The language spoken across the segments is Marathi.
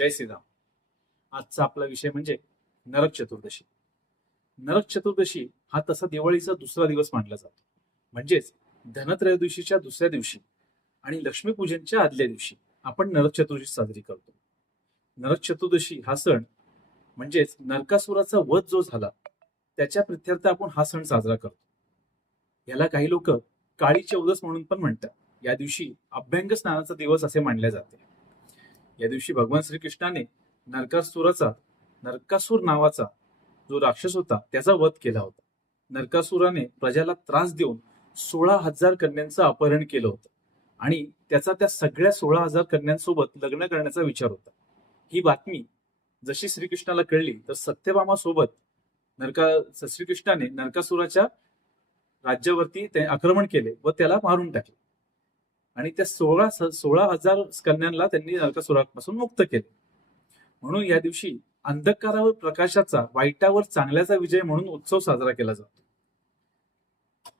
जय श्रीराम. आजचा आपला विषय म्हणजे नरक चतुर्दशी. नरक चतुर्दशी हा तसा दिवाळीचा दुसरा दिवस मानला जातो. म्हणजेच धनत्रयोदशीच्या दुसऱ्या दिवशी आणि लक्ष्मीपूजनच्या आदल्या दिवशी आपण नरक चतुर्दशी साजरी करतो. नरक चतुर्दशी हा सण म्हणजेच नरकासुराचा वध जो झाला त्याच्या प्रित्यर्थ आपण हा सण साजरा करतो. याला काही लोक काळी चौदस म्हणून पण म्हणतात. या दिवशी अभ्यंग स्नानाचा दिवस असे मानले जाते. या दिवशी भगवान श्रीकृष्णाने नरकासूर नावाचा जो राक्षस होता त्याचा वध केला होता. नरकासुराने प्रजाला त्रास देऊन 16,000 कन्यांचं अपहरण केलं होतं आणि त्याचा त्या सगळ्या 16,000 कन्यांसोबत लग्न करण्याचा विचार होता. ही बातमी जशी श्रीकृष्णाला कळली तर सत्यभामा सोबत श्रीकृष्णाने नरकासुराच्या राज्यावरती ते आक्रमण केले व त्याला मारून टाकले आणि त्या 16,000 कन्यांना त्यांनी नरकासुरापासून मुक्त केले. म्हणून या दिवशी अंधकारावर प्रकाशाचा, वाईटावर चांगल्याचा विजय म्हणून उत्सव साजरा केला जातो.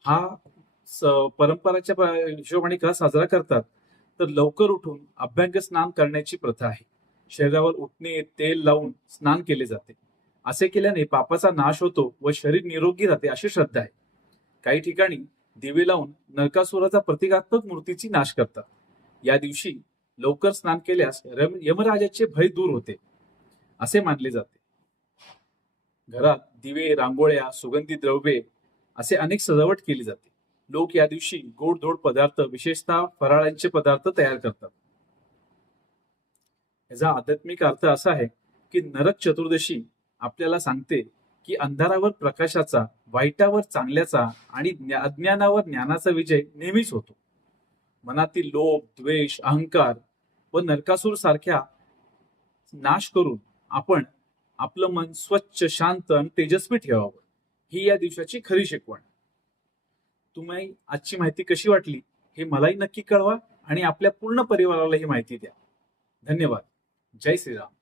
हा परंपराच्या हिशोबाने का साजरा करतात तर लवकर उठून अभ्यंग स्नान करण्याची प्रथा आहे. शरीरावर उठणे, तेल लावून स्नान केले जाते. असे केल्याने पापाचा नाश होतो व शरीर निरोगी राहते अशी श्रद्धा आहे. काही ठिकाणी दिवे लावून नरकासुराचा प्रतिकात्मक मूर्तीची नाश करतात. या दिवशी लवकर स्नान केल्यास यमराजाचे भय दूर होते असे मानले जाते. घरात दिवे, रांगोळ्या, सुगंधी द्रव्ये असे अनेक सजावट केली जाते. लोक या दिवशी गोडधोड पदार्थ, विशेषतः फराळांचे पदार्थ तयार करतात. याचा आध्यात्मिक अर्थ असा आहे की नरक चतुर्दशी आपल्याला सांगते की अंधारावर प्रकाशाचा, वाईटावर चांगल्याचा आणि अज्ञानावर ज्ञानाचा विजय नेहमीच होतो. मनातील लोभ, द्वेष, अहंकार व नरकासूर सारख्या नाश करून आपण आपलं मन स्वच्छ, शांत आणि तेजस्वी ठेवावं, ही या दिवसाची खरी शिकवण. तुम्ही आजची माहिती कशी वाटली हे मलाही नक्की कळवा आणि आपल्या पूर्ण परिवाराला ही माहिती द्या. धन्यवाद. जय श्रीराम.